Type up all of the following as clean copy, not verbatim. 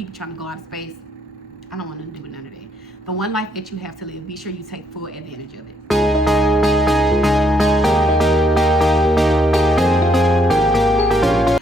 people trying to go out of space. I don't want nothing to do with none of that. The one life that you have to live, be sure you take full advantage of it.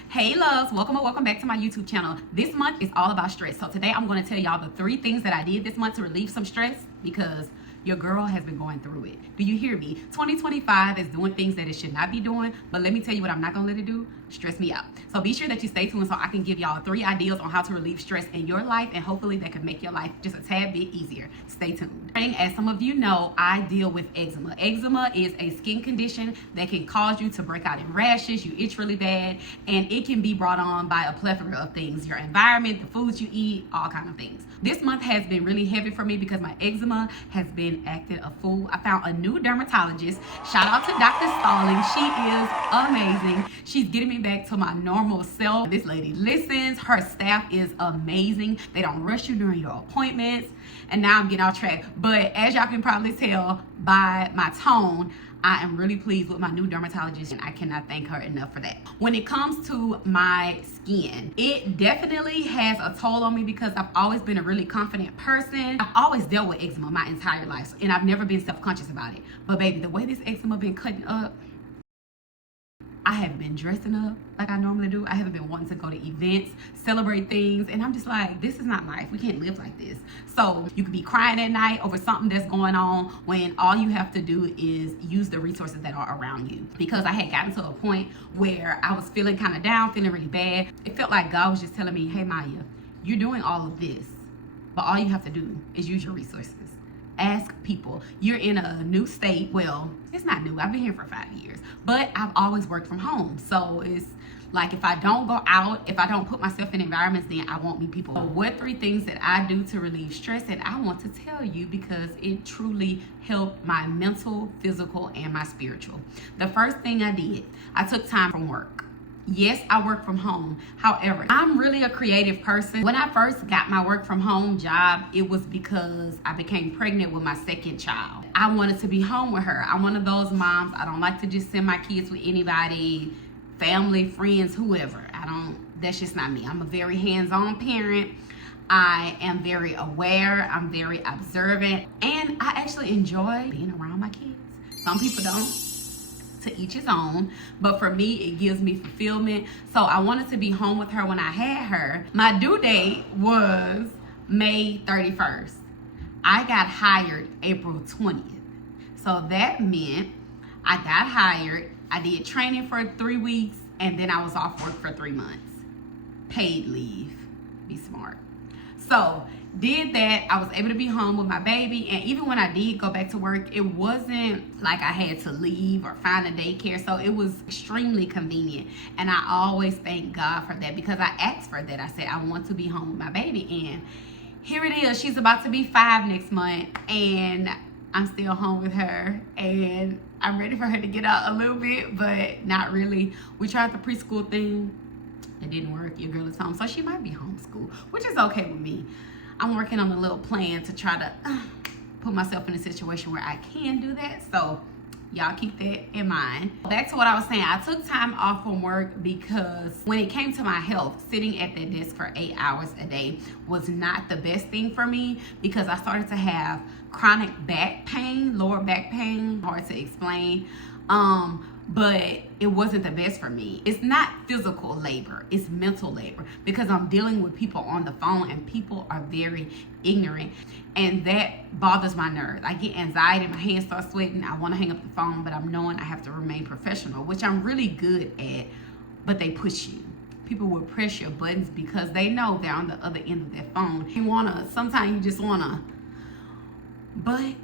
Hey loves, welcome back to my YouTube channel. This month is all about stress. So today I'm going to tell y'all the 3 things that I did this month to relieve some stress, because your girl has been going through it. Do you hear me? 2025 is doing things that it should not be doing, but let me tell you what I'm not gonna let it do: stress me out. So be sure that you stay tuned so I can give y'all 3 ideas on how to relieve stress in your life, and hopefully that can make your life just a tad bit easier. Stay tuned. As some of you know, I deal with eczema. Eczema is a skin condition that can cause you to break out in rashes, you itch really bad, and it can be brought on by a plethora of things: your environment, the foods you eat, all kind of things. This month has been really heavy for me because my eczema has been acting a fool. I found a new dermatologist. Shout out to Dr. Stalling. She is amazing. She's getting me back to my normal self. This lady listens. Her staff is amazing. They don't rush you during your appointments. And now I'm getting off track. But as y'all can probably tell by my tone, I am really pleased with my new dermatologist, and I cannot thank her enough for that. When it comes to my skin, it definitely has a toll on me because I've always been a really confident person. I've always dealt with eczema my entire life, and I've never been self-conscious about it. But baby, the way this eczema been cutting up, I haven't been dressing up like I normally do. I haven't been wanting to go to events, celebrate things, and I'm just like, this is not life. We can't live like this. So you could be crying at night over something that's going on when all you have to do is use the resources that are around you. Because I had gotten to a point where I was feeling kind of down, feeling really bad. It felt like God was just telling me, hey Maya, you're doing all of this, but all you have to do is use your resources. Ask people. You're in a new state. Well, it's not new. I've been here for 5 years, but I've always worked from home. So it's like, if I don't go out, if I don't put myself in environments, then I won't meet people. So what 3 things that I do to relieve stress? And I want to tell you because it truly helped my mental, physical, and my spiritual. The first thing I did, I took time from work. Yes, I work from home. However, I'm really a creative person. When I first got my work from home job, it was because I became pregnant with my 2nd child. I wanted to be home with her. I'm one of those moms. I don't like to just send my kids with anybody, family, friends, whoever. That's just not me. I'm a very hands-on parent. I am very aware. I'm very observant. And I actually enjoy being around my kids. Some people don't. To each his own, but for me it gives me fulfillment. So I wanted to be home with her when I had her. My due date was May 31st. I got hired April 20th. So that meant I got hired, I did training for 3 weeks, and then I was off work for 3 months. Paid leave. Be smart. So did that. I was able to be home with my baby, and even when I did go back to work, it wasn't like I had to leave or find a daycare. So it was extremely convenient, and I always thank God for that because I asked for that. I said I want to be home with my baby, and here it is. She's about to be 5 next month, and I'm still home with her, and I'm ready for her to get out a little bit, but not really. We tried the preschool thing. It didn't work. Your girl is home, so she might be homeschooled, which is okay with me. I'm working on a little plan to try to put myself in a situation where I can do that. So y'all keep that in mind. Back to what I was saying. I took time off from work because when it came to my health, sitting at that desk for 8 hours a day was not the best thing for me, because I started to have chronic back pain, lower back pain, hard to explain. But it wasn't the best for me. It's not physical labor, it's mental labor, because I'm dealing with people on the phone and people are very ignorant, and that bothers my nerves. I get anxiety, my hands start sweating, I want to hang up the phone, but I'm knowing I have to remain professional, which I'm really good at, but they push you. People will press your buttons because they know they're on the other end of their phone. Sometimes you just wanna, but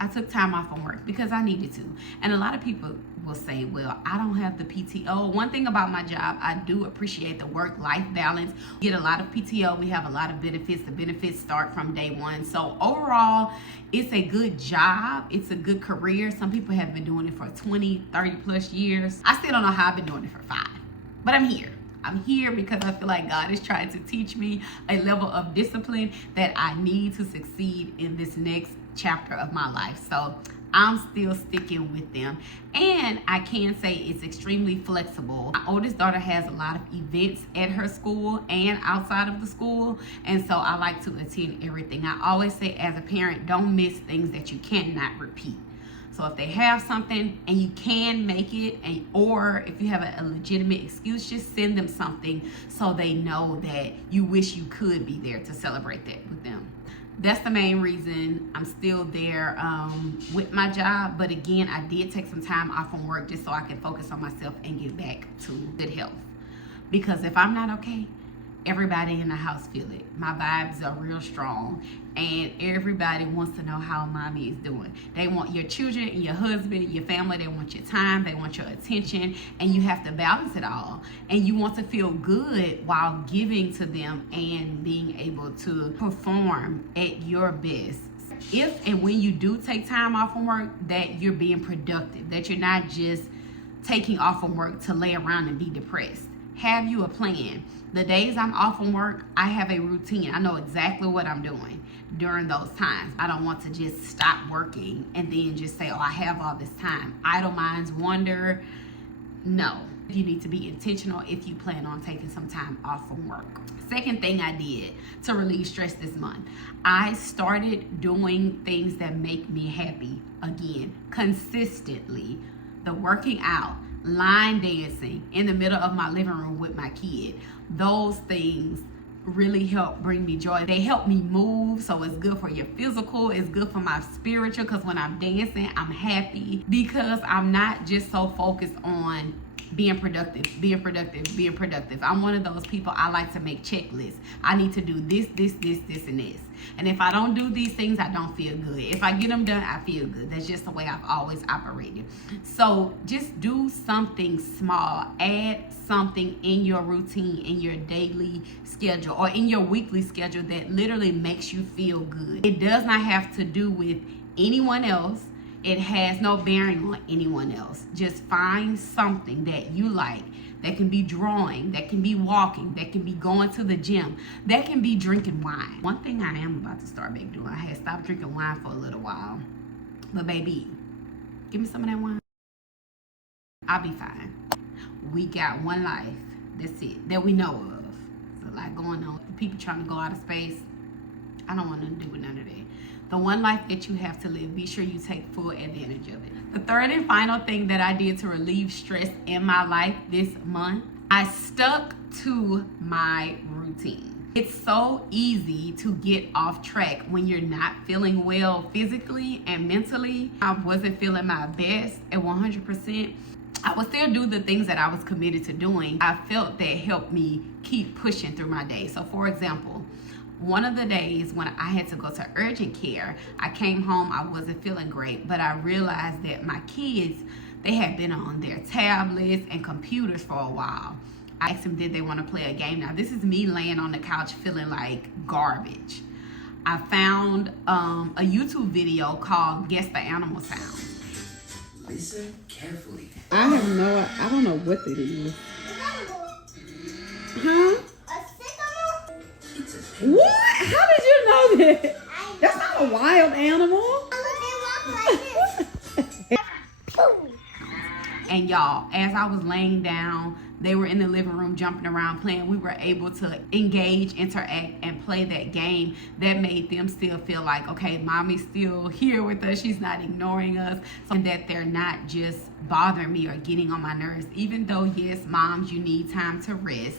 I took time off from work because I needed to. And a lot of people will say, well, I don't have the PTO. One thing about my job, I do appreciate the work-life balance. We get a lot of PTO. We have a lot of benefits. The benefits start from day one. So overall, it's a good job. It's a good career. Some people have been doing it for 20, 30 plus years. I still don't know how I've been doing it for 5, but I'm here. I'm here because I feel like God is trying to teach me a level of discipline that I need to succeed in this next chapter of my life. So I'm still sticking with them. And I can say it's extremely flexible. My oldest daughter has a lot of events at her school and outside of the school, and so I like to attend everything. I always say, as a parent, don't miss things that you cannot repeat. So if they have something and you can make it, or if you have a legitimate excuse, just send them something so they know that you wish you could be there to celebrate that with them. That's the main reason I'm still there with my job. But again, I did take some time off from work just so I can focus on myself and get back to good health. Because if I'm not okay, everybody in the house feel it. My vibes are real strong, and everybody wants to know how mommy is doing. They want your children and your husband, your family, they want your time, they want your attention, and you have to balance it all. And you want to feel good while giving to them and being able to perform at your best. If and when you do take time off from work, that you're being productive, that you're not just taking off from work to lay around and be depressed. Have you a plan? The days I'm off from work, I have a routine. I know exactly what I'm doing during those times. I don't want to just stop working and then just say, oh, I have all this time. Idle minds wonder. No, you need to be intentional if you plan on taking some time off from work. Second thing I did to relieve stress this month, I started doing things that make me happy again, consistently. The working out, line dancing in the middle of my living room with my kid. Those things really help bring me joy. They help me move, so it's good for your physical, it's good for my spiritual, because when I'm dancing, I'm happy because I'm not just so focused on being productive. I'm one of those people, I like to make checklists. I need to do this, and this. And if I don't do these things, I don't feel good. If I get them done, I feel good. That's just the way I've always operated. So just do something small. Add something in your routine, in your daily schedule, or in your weekly schedule that literally makes you feel good. It does not have to do with anyone else. It has no bearing on anyone else. Just find something that you like. That can be drawing, that can be walking, that can be going to the gym, that can be drinking wine. One thing I am about to start back doing, I had stopped drinking wine for a little while. But baby, give me some of that wine. I'll be fine. We got one life, that's it, that we know of. There's a lot going on. People trying to go out of space. I don't want nothing to do with none of that. The one life that you have to live, be sure you take full advantage of it. The third and final thing that I did to relieve stress in my life this month, I stuck to my routine. It's so easy to get off track when you're not feeling well physically and mentally. I wasn't feeling my best at 100%. I would still do the things that I was committed to doing. I felt that helped me keep pushing through my day. So for example, one of the days when I had to go to urgent care, I came home, I wasn't feeling great, but I realized that my kids, they had been on their tablets and computers for a while. I asked them, did they want to play a game? Now, this is me laying on the couch feeling like garbage. I found a YouTube video called Guess the Animal Sound. Listen carefully. I don't know what that is. Huh? What? How did you know that? That's not a wild animal. And y'all, as I was laying down, they were in the living room jumping around playing. We were able to engage, interact, and play that game. That made them still feel like, okay, mommy's still here with us. She's not ignoring us. And that they're not just bothering me or getting on my nerves. Even though, yes, moms, you need time to rest.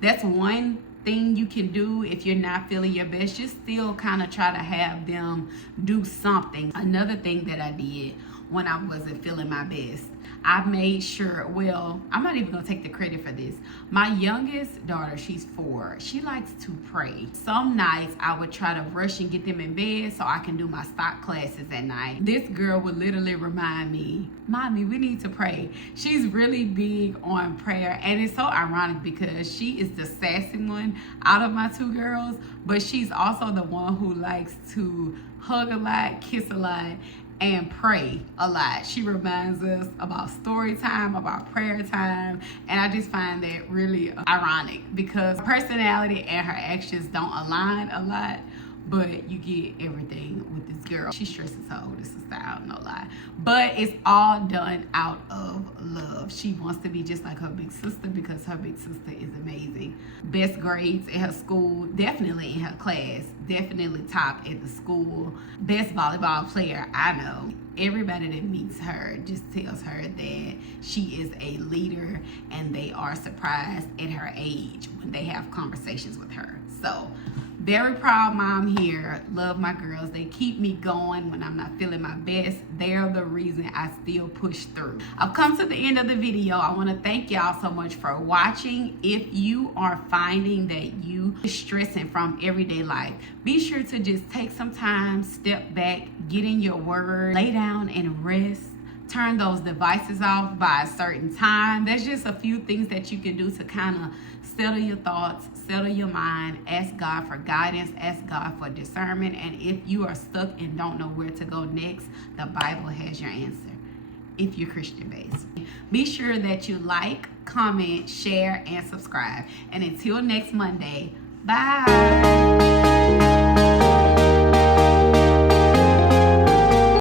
That's one thing you can do if you're not feeling your best. Just still kind of try to have them do something. Another thing that I did when I wasn't feeling my best, I made sure, well, I'm not even gonna take the credit for this. My youngest daughter, she's 4, she likes to pray. Some nights I would try to rush and get them in bed so I can do my stock classes at night. This girl would literally remind me, Mommy, we need to pray. She's really big on prayer, and it's so ironic because she is the sassy one out of my 2 girls, but she's also the one who likes to hug a lot, kiss a lot, and pray a lot. She reminds us about story time, about prayer time, and I just find that really ironic because her personality and her actions don't align a lot, but you get everything with this girl. She stresses her older sister out, no lie. But it's all done out of love. She wants to be just like her big sister because her big sister is amazing. Best grades in her school, definitely in her class, definitely top at the school. Best volleyball player I know. Everybody that meets her just tells her that she is a leader, and they are surprised at her age when they have conversations with her. So, very proud mom here. Love my girls. They keep me going when I'm not feeling my best. They're the reason I still push through. I've come to the end of the video. I want to thank y'all so much for watching. If you are finding that you are stressing from everyday life, be sure to just take some time, step back, get in your word, lay down and rest. Turn those devices off by a certain time. There's just a few things that you can do to kind of settle your thoughts, settle your mind, ask God for guidance, ask God for discernment. And if you are stuck and don't know where to go next, the Bible has your answer if you're Christian based. Be sure that you like, comment, share, and subscribe. And until next Monday, bye.